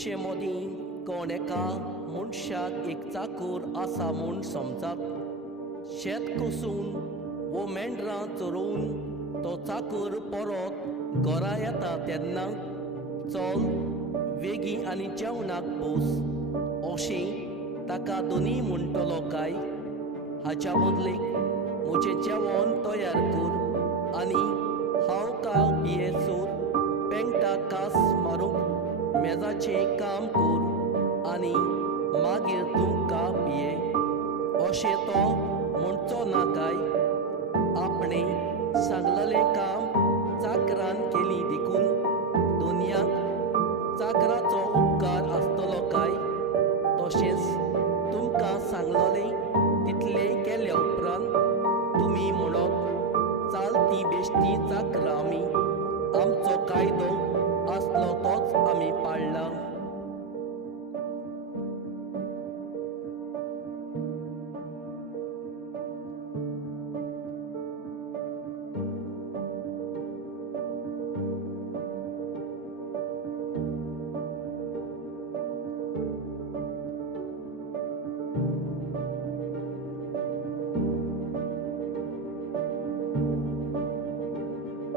तुमचे मदीं कोण एका मनशाक एक चाकर आसा म्हूण समजात. शेत कसून वो मेंढरां चरोवन तो चाकर परत घरा येता तेन्ना चल वेगीं आनी जेवणाक बस अशें ताका दोनी म्हणटलो काय? हाच्या बदलेक म्हजें जेवण तयार कर आनी हांव काल पियेसोर पेंगटा कास मारूंक मेजाचें काम कर आनी मागीर तूं का पिये अशें तो म्हणचो ना काय? आपणें सांगलेलें काम चाकरान केली देखून दोनयाक चाकराचो